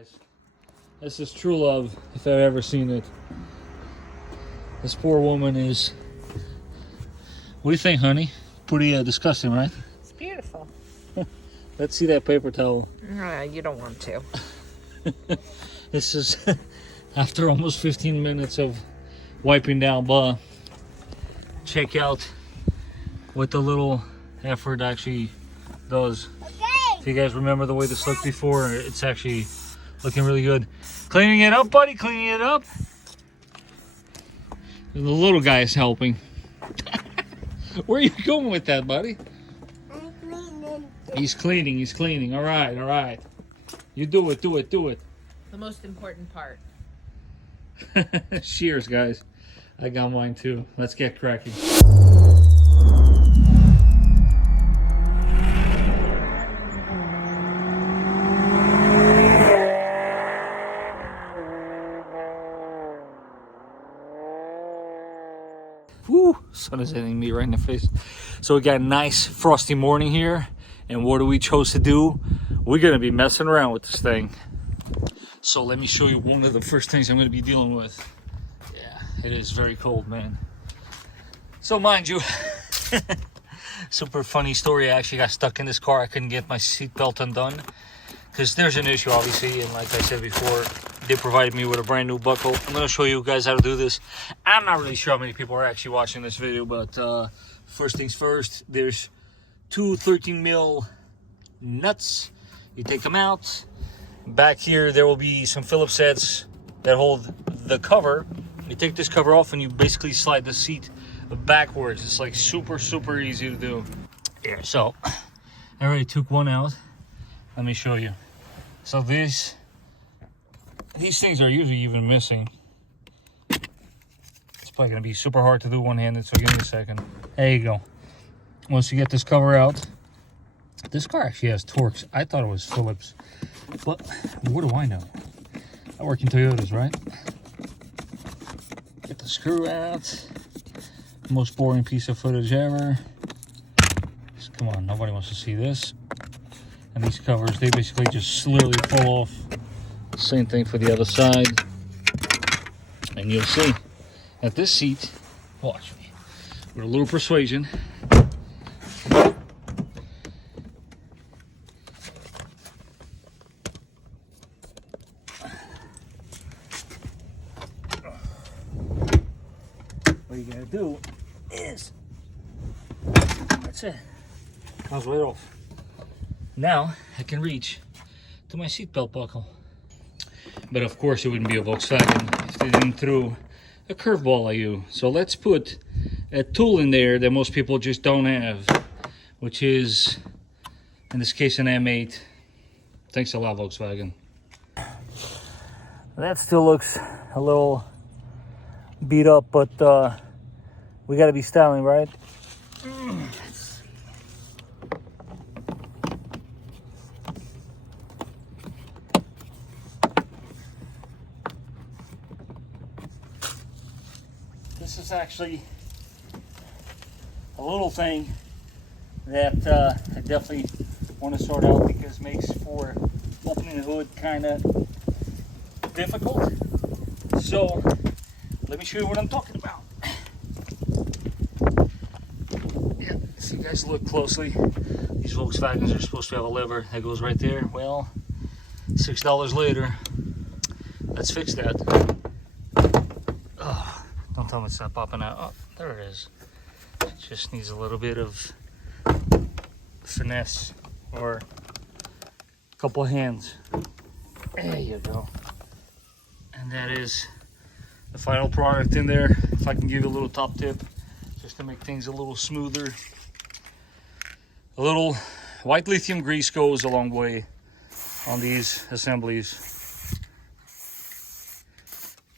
Guys, this is true love if I've ever seen it. This poor woman is, what do you think, honey? Pretty disgusting, right? It's beautiful. Let's see that paper towel. You don't want to. This is after almost 15 minutes of wiping down, but check out what the little effort actually does. If you guys remember the way this looked before, it's actually looking really good. Cleaning it up, buddy, cleaning it up. And the little guy is helping. Where are you going with that, buddy? I'm cleaning. He's cleaning. All right. You do it. The most important part. Cheers, guys. I got mine too. Let's get cracking. Woo, sun is hitting me right in the face. So we got a nice frosty morning here, and what do we chose to do? We're gonna be messing around with this thing. So let me show you one of the first things I'm gonna be dealing with. Yeah, it is very cold, man. So mind you, super funny story. I actually got stuck in this car. I couldn't get my seatbelt undone because there's an issue, obviously, and like I said before, they provided me with a brand new buckle. I'm going to show you guys how to do this. I'm not really sure how many people are actually watching this video, but first things first, there's two 13 mil nuts. You take them out. Back here, there will be some Phillips heads that hold the cover. You take this cover off and you basically slide the seat backwards. It's like super easy to do. Here, so I already took one out. Let me show you. So these things are usually even missing. It's probably gonna be super hard to do one-handed, so give me a second. There you go. Once you get this cover out, this car actually has Torx. I thought it was Phillips, but what do I know? I work in Toyotas, right? Get the screw out. Most boring piece of footage ever. Just, come on, nobody wants to see this. And these covers, they basically just literally pull off. Same thing for the other side. And you'll see that this seat, watch me, with a little persuasion, what you gotta do is, that's it, comes right off. Now I can reach to my seatbelt buckle. But of course it wouldn't be a Volkswagen if they didn't throw a curveball at you. So let's put a tool in there that most people just don't have, which is, in this case, an M8. Thanks a lot, Volkswagen. That still looks a little beat up, but we gotta be styling, right? This is actually a little thing that I definitely want to sort out because it makes for opening the hood kind of difficult. So let me show you what I'm talking about. Yeah, if you guys look closely, these Volkswagens are supposed to have a lever that goes right there. Well, $6 later, let's fix that. Don't tell me it's not popping out. Oh, there it is. It just needs a little bit of finesse or a couple of hands. There you go. And that is the final product in there. If I can give you a little top tip, just to make things a little smoother. A little white lithium grease goes a long way on these assemblies.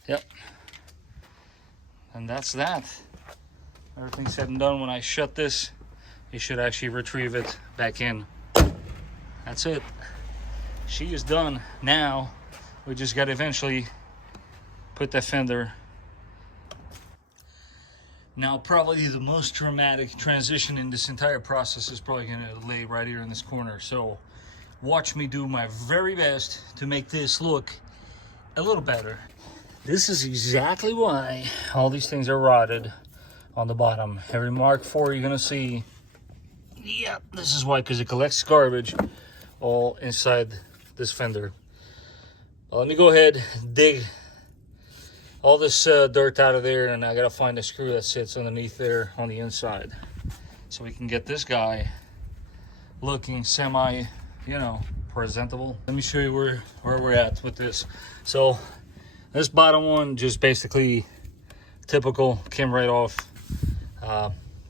Yep. And that's that. Everything's said and done. When I shut this, you should actually retrieve it back in. That's it. She is done. Now, we just got to eventually put that fender. Now, probably the most dramatic transition in this entire process is probably going to lay right here in this corner. So, watch me do my very best to make this look a little better. This is exactly why all these things are rotted on the bottom. Every Mark IV you're gonna see, yeah, this is why, because it collects garbage all inside this fender. Well, let me go ahead, dig all this dirt out of there, and I gotta find the screw that sits underneath there on the inside, so we can get this guy looking semi, you know, presentable. Let me show you where we're at with this. So this bottom one just basically typical, came right off.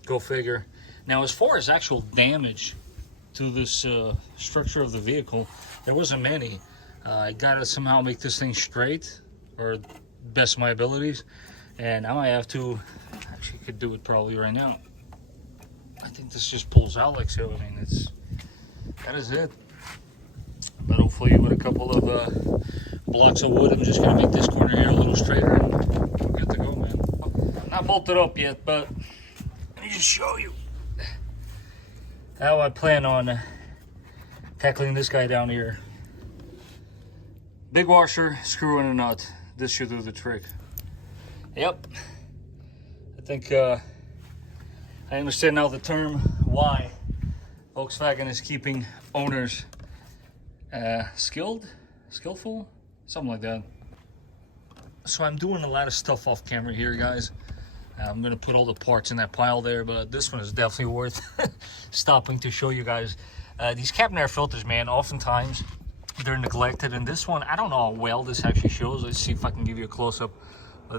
Go figure. Now, as far as actual damage to this structure of the vehicle, there wasn't many. I gotta somehow make this thing straight, or best of my abilities, and I might have to, actually could do it probably right now. I think this just pulls out like so. I mean, that is it. But hopefully with a couple of blocks of wood, I'm just gonna make this corner here a little straighter and we're good to go, man. I'm not bolted up yet, but let me just show you how I plan on tackling this guy down here. Big washer, screw in a nut. This should do the trick. Yep. I think I understand now the term why Volkswagen is keeping owners skillful, something like that. So I'm doing a lot of stuff off camera here, guys. I'm gonna put all the parts in that pile there, but this one is definitely worth stopping to show you guys. These cabin air filters, man, oftentimes they're neglected, and this one, I don't know how well this actually shows. Let's see if I can give you a close-up.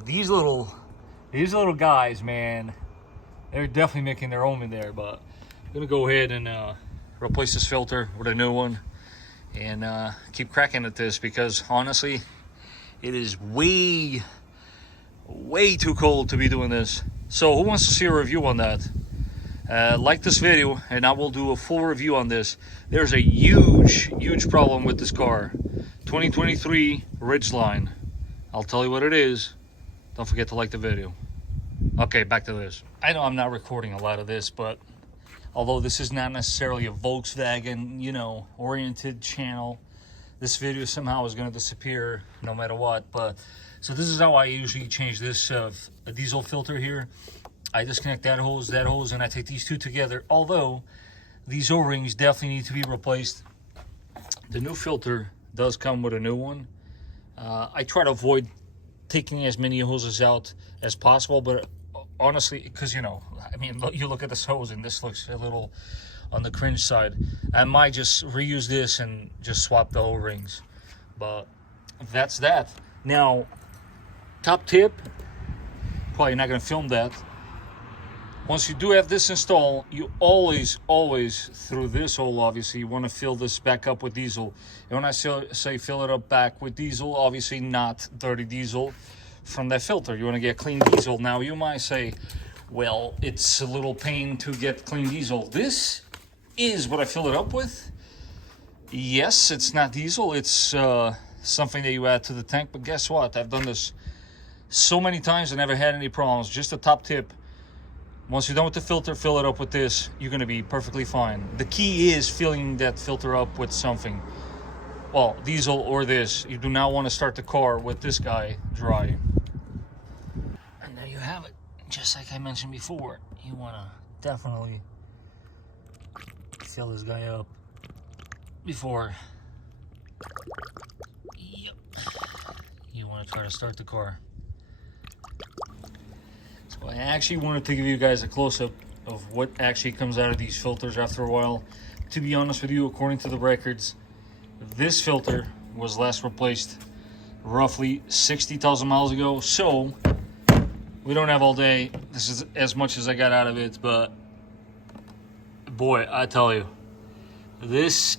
These little guys, man, they're definitely making their own in there. But I'm gonna go ahead and replace this filter with a new one and keep cracking at this, because honestly, it is way too cold to be doing this. So who wants to see a review on that? Like this video and I will do a full review on this. There's a huge problem with this car. 2023 Ridgeline. I'll tell you what it is. Don't forget to like the video. Okay, back to this. I know I'm not recording a lot of this, but although this is not necessarily a Volkswagen, you know, oriented channel, this video somehow is going to disappear no matter what. But so this is how I usually change this a diesel filter here. I disconnect that hose, and I take these two together. Although these O-rings definitely need to be replaced. The new filter does come with a new one. I try to avoid taking as many hoses out as possible, but honestly, because, you know, I mean, you look at this hose and this looks a little on the cringe side. I might just reuse this and just swap the O-rings. But that's that. Now, top tip, probably not going to film that. Once you do have this installed, you always, through this hole, obviously, you want to fill this back up with diesel. And when I say fill it up back with diesel, obviously not dirty diesel from that filter. You want to get clean diesel. Now, you might say, well, it's a little pain to get clean diesel. This is what I fill it up with. Yes, it's not diesel. It's something that you add to the tank. But guess what? I've done this so many times and never had any problems. Just a top tip. Once you're done with the filter, fill it up with this. You're going to be perfectly fine. The key is filling that filter up with something. Well, diesel or this. You do not want to start the car with this guy dry. And there you have it. Just like I mentioned before, you want to definitely fill this guy up before you want to try to start the car. So I actually wanted to give you guys a close-up of what actually comes out of these filters after a while. To be honest with you, according to the records, this filter was last replaced roughly 60,000 miles ago. So we don't have all day. This is as much as I got out of it, but boy, I tell you, this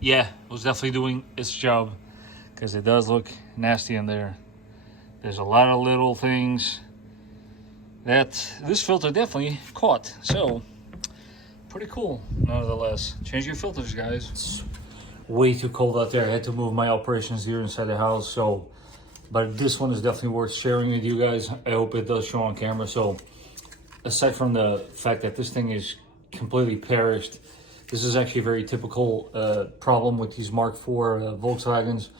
yeah, was definitely doing its job, because it does look nasty in there. There's a lot of little things that this filter definitely caught. So pretty cool nonetheless. Change your filters, guys. It's way too cold out there. I had to move my operations here inside the house. So, but this one is definitely worth sharing with you guys. I hope it does show on camera. So aside from the fact that this thing is completely perished, This is actually a very typical problem with these Mark IV Volkswagens.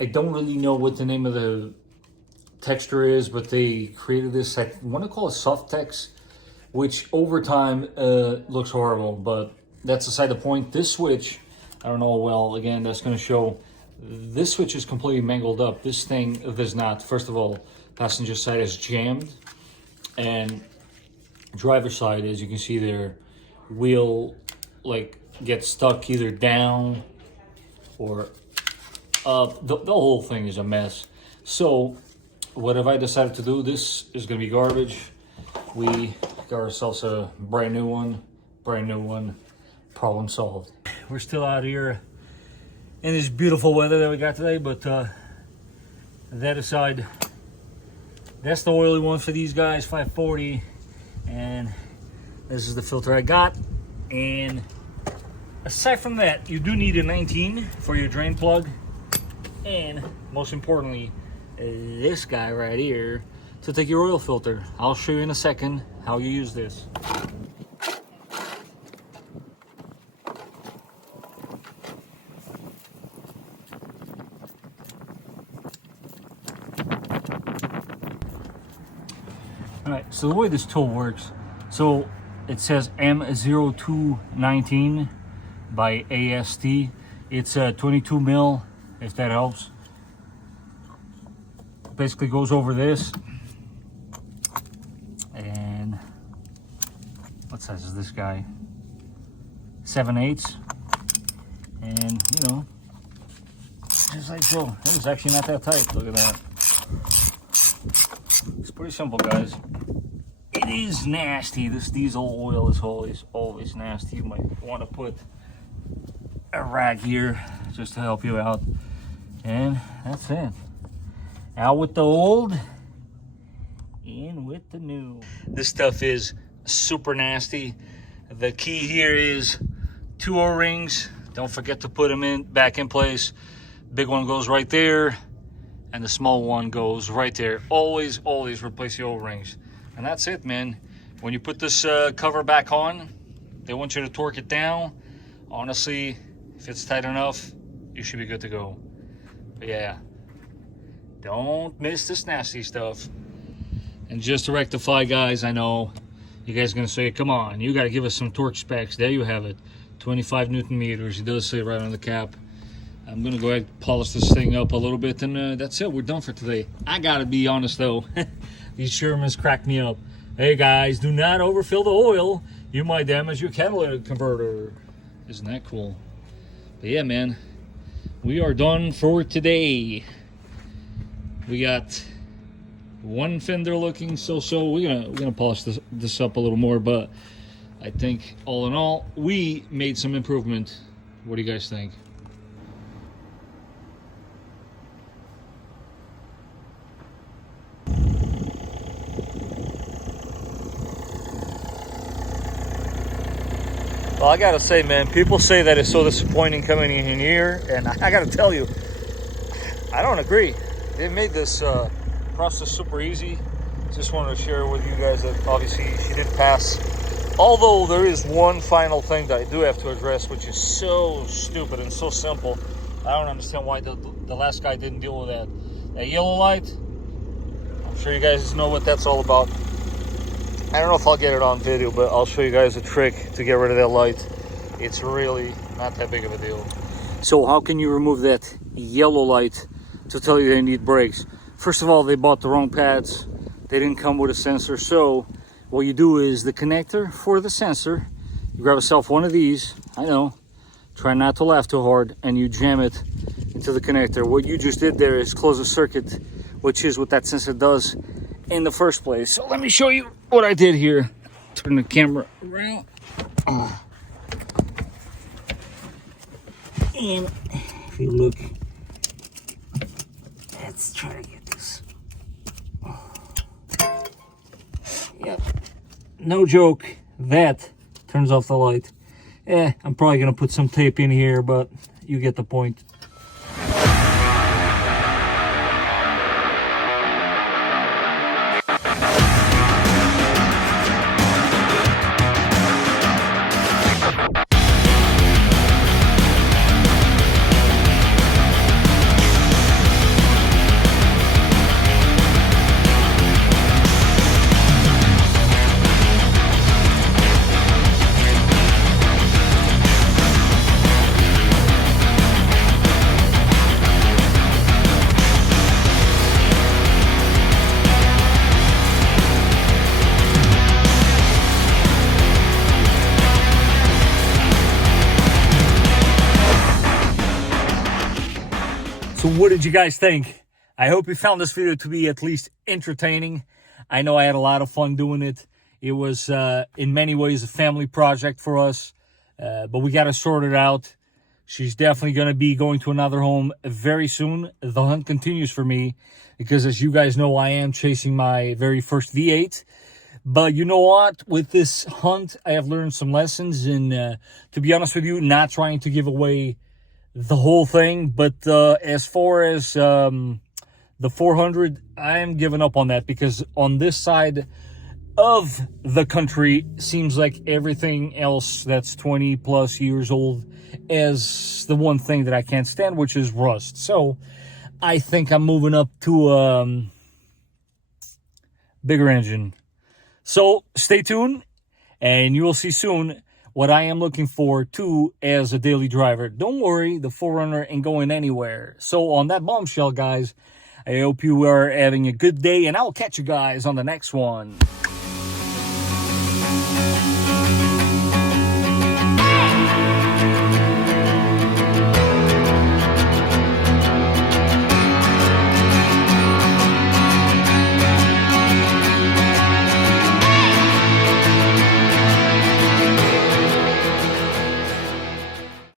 I don't really know what the name of the texture is, but they created this, I want to call it soft text, which over time looks horrible, but that's aside the point. This switch, I don't know, well, again, that's going to show, this switch is completely mangled up. This thing does not. First of all, passenger side is jammed, and driver side, as you can see there, wheel like gets stuck either down or up. The whole thing is a mess. So what have I decided to do? This is going to be garbage. We got ourselves a brand new one, problem solved. We're still out here in this beautiful weather that we got today, but that aside, that's the oily one for these guys, 540, and this is the filter I got. And aside from that, you do need a 19 for your drain plug, and most importantly, this guy right here to take your oil filter. I'll show you in a second how you use this. All right, so the way this tool works, so it says M0219 by AST. It's a 22 mil, if that helps. Basically goes over this. And what size is this guy? 7/8. And you know, just like so. It's actually not that tight. Look at that. It's pretty simple, guys. It is nasty. This diesel oil is always nasty. You might want to put a rag here just to help you out. And that's it. Out with the old, in with the new. This stuff is super nasty. The key here is 2 O-rings. Don't forget to put them back in place. Big one goes right there, and the small one goes right there. Always replace the O-rings. And that's it, man. When you put this cover back on, they want you to torque it down. Honestly, if it's tight enough, you should be good to go. But yeah, don't miss this nasty stuff. And just to rectify, guys, I know you guys are gonna say, come on, you gotta give us some torque specs. There you have it, 25 Newton meters. It does say right on the cap. I'm gonna go ahead and polish this thing up a little bit, and that's it. We're done for today. I gotta be honest though, these Shermans crack me up. Hey guys, do not overfill the oil. You might damage your catalytic converter. Isn't that cool? But yeah, man, we are done for today. We got one fender looking so. We're gonna polish this up a little more, but I think all in all, we made some improvement. What do you guys think? Well, I gotta say, man, people say that it's so disappointing coming in here, and I gotta tell you, I don't agree. They made this process super easy. Just wanted to share with you guys that obviously she did pass. Although there is one final thing that I do have to address, which is so stupid and so simple. I don't understand why the last guy didn't deal with that. That yellow light, I'm sure you guys know what that's all about. I don't know if I'll get it on video, but I'll show you guys a trick to get rid of that light. It's really not that big of a deal. So how can you remove that yellow light to tell you they need brakes? First of all, they bought the wrong pads. They didn't come with a sensor. So what you do is the connector for the sensor, you grab yourself one of these, I know, try not to laugh too hard, and you jam it into the connector. What you just did there is close a circuit, which is what that sensor does in the first place. So let me show you what I did here. Turn the camera around. And if you look, let's try to get this. Yep, no joke, that turns off the light. I'm probably gonna put some tape in here, but you get the point. So what did you guys think? I hope you found this video to be at least entertaining. I know I had a lot of fun doing it. It was in many ways a family project for us, but we got to sort it out. She's definitely going to be going to another home very soon. The hunt continues for me because, as you guys know, I am chasing my very first V8. But you know what? With this hunt, I have learned some lessons. And to be honest with you, not trying to give away the whole thing. But as far as the 400, I am giving up on that because on this side of the country, seems like everything else that's 20 plus years old is the one thing that I can't stand, which is rust. So I think I'm moving up to bigger engine. So stay tuned and you will see soon what I am looking forward to as a daily driver. Don't worry, the 4Runner ain't going anywhere. So on that bombshell, guys, I hope you are having a good day and I'll catch you guys on the next one.